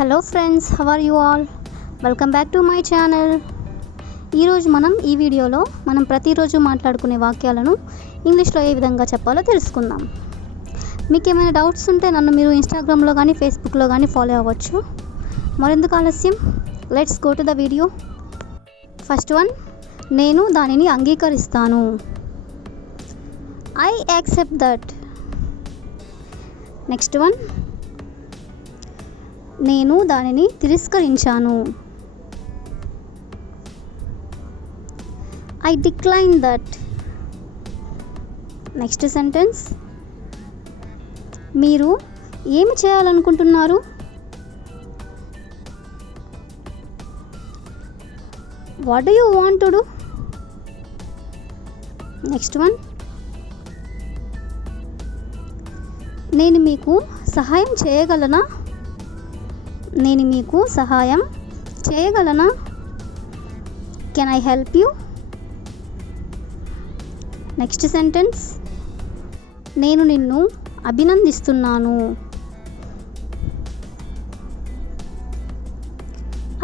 Hello friends, how are you all? Welcome back to my channel. ఈరోజు ఈ వీడియోలో మనం ప్రతిరోజు మాట్లాడుకునే వాక్యాలను ఇంగ్లీష్లో ఏ విధంగా చెప్పాలో తెలుసుకుందాం. మీకు ఏమైనా డౌట్స్ ఉంటే నన్ను మీరు ఇన్స్టాగ్రామ్లో కానీ ఫేస్బుక్లో కానీ ఫాలో అవ్వచ్చు. మరెందుకు ఆలస్యం, let's go to the video. First one, నేను దానిని అంగీకరిస్తాను. I accept that. Next one, నేను దానిని తిరస్కరించాను. I decline that. Next sentence, మీరు ఏమి చేయాలనుకుంటున్నారు? What do you want to do? Next one, నేను మీకు సహాయం చేయగలనా? నేను మీకు సహాయం చేయగలనా? Can I help you? Next sentence, నేను నిన్ను అభినందిస్తున్నాను.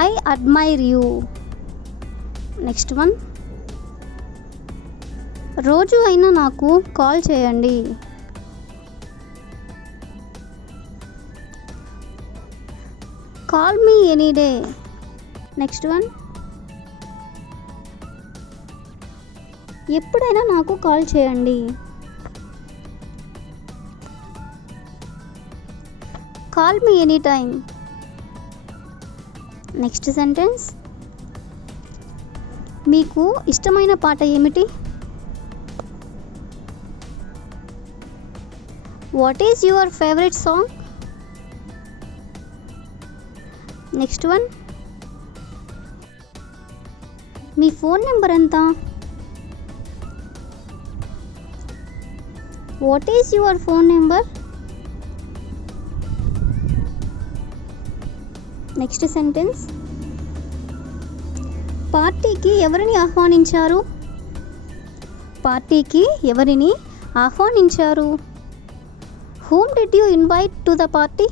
I admire you. Next one, రోజు అయినా నాకు కాల్ చేయండి. Call me any day. Next one, ఎప్పుడైనా నాకు కాల్ చేయండి. Call me any time. Next sentence, మీకు ఇష్టమైన పాట ఏమిటి? What is your favourite song? Next one, మీ ఫోన్ నెంబర్ ఎంత? What is your phone number? Next sentence, పార్టీకి ఎవరిని ఆహ్వానించారు? పార్టీకి ఎవరిని ఆహ్వానించారు? Whom did you invite to the party?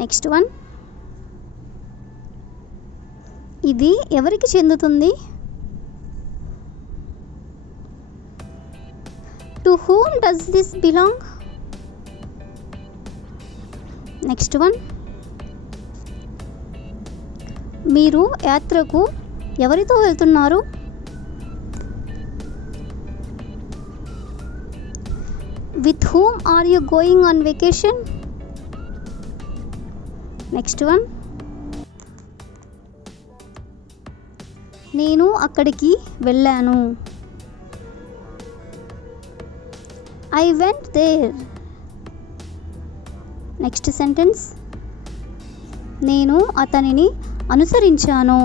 Next one, ఇది ఎవరికి చెందుతుంది? To whom does this belong? Next one, మీరు యాత్రకు ఎవరితో వెళ్తున్నారు? With whom are you going on vacation? Next one, నేను అక్కడికి వెళ్ళాను. I went there. Next sentence, నేను అతనిని అనుసరించాను.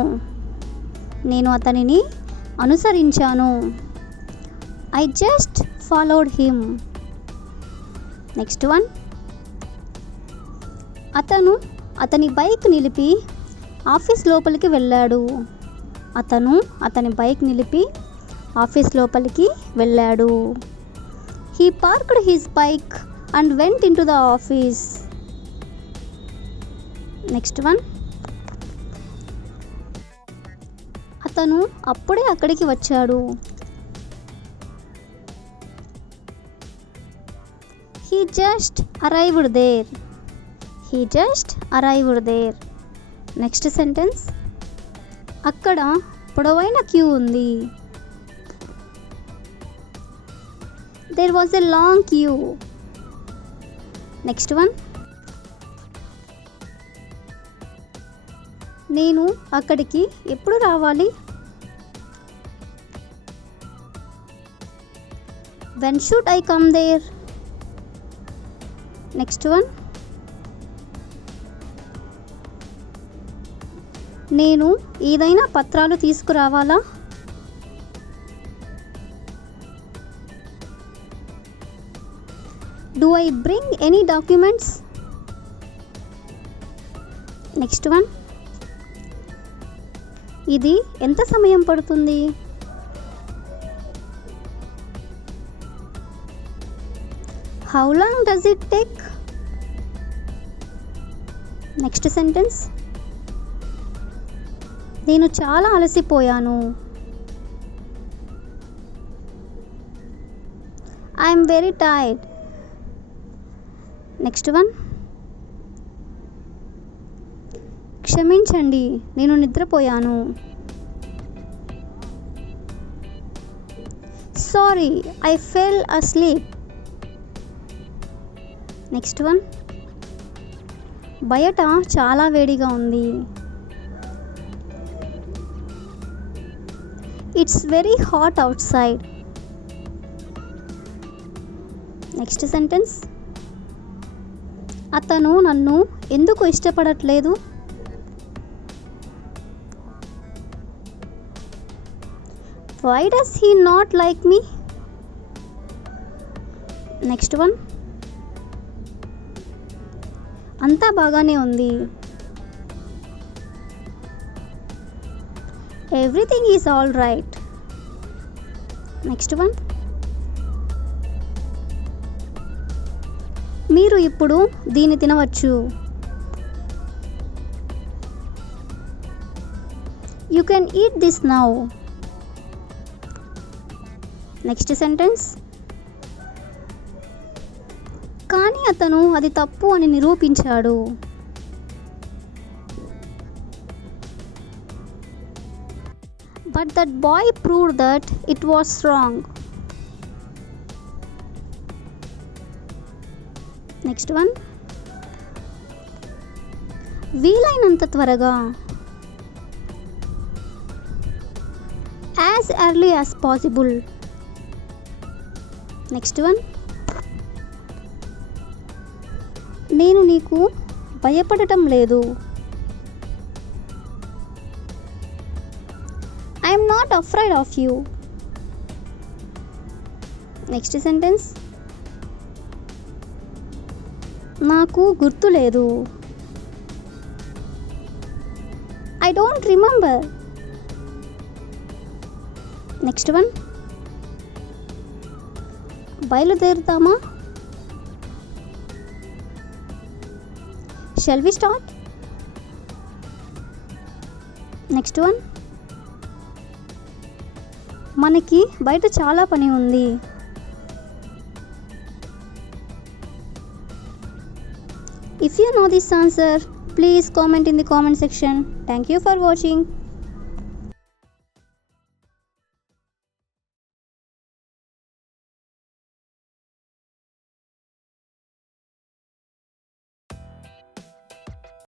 నేను అతనిని అనుసరించాను. I just followed him. Next one, అతను అతని బైక్ నిలిపి ఆఫీస్ లోపలికి వెళ్ళాడు. అతను అతని బైక్ నిలిపి ఆఫీస్ లోపలికి వెళ్ళాడు. He parked his bike and went in to the office. Next one, అతను అప్పుడే అక్కడికి వచ్చాడు. He just arrived there. He just arrived there. Next sentence, అక్కడ పొడవైన క్యూ ఉంది. There was a long queue. Next one, నేను అక్కడికి ఎప్పుడు రావాలి? When should I come there? Next one, నేను ఏదైనా పత్రాలు తీసుకురావాలా? Do I bring any documents? Next one, ఇది ఎంత సమయం పడుతుంది? How long does it take? Next sentence, నేను చాలా అలసిపోయాను. I'm very tired. Next one, క్షమించండి, నేను నిద్రపోయాను. Sorry, I fell asleep. Next one, బయట చాలా వేడిగా ఉంది. It's very hot outside. Next sentence, అతను నన్ను ఎందుకు ఇష్టపడట్లేదు? Why does he not like me? Next one, అంతా బాగానే ఉంది. Everything is all right. Next one, మీరు ఇప్పుడు దీన్ని తినవచ్చు. You can eat this now. Next sentence, కానీ అతను అది తప్పు అని నిరూపించాడు. But that boy proved that it was wrong. Next one, వీలైనంత త్వరగా. As early as possible. Next one, నేను నీకు భయపడటం లేదు. I'm not afraid of you. Next sentence, నాకు గుర్తు లేదు. I don't remember. Next one, బయలుదేరుతామా? Shall we start? Next one, మనకి బయట చాలా పని ఉంది. If you know this answer, please comment in the comment section. Thank you for watching.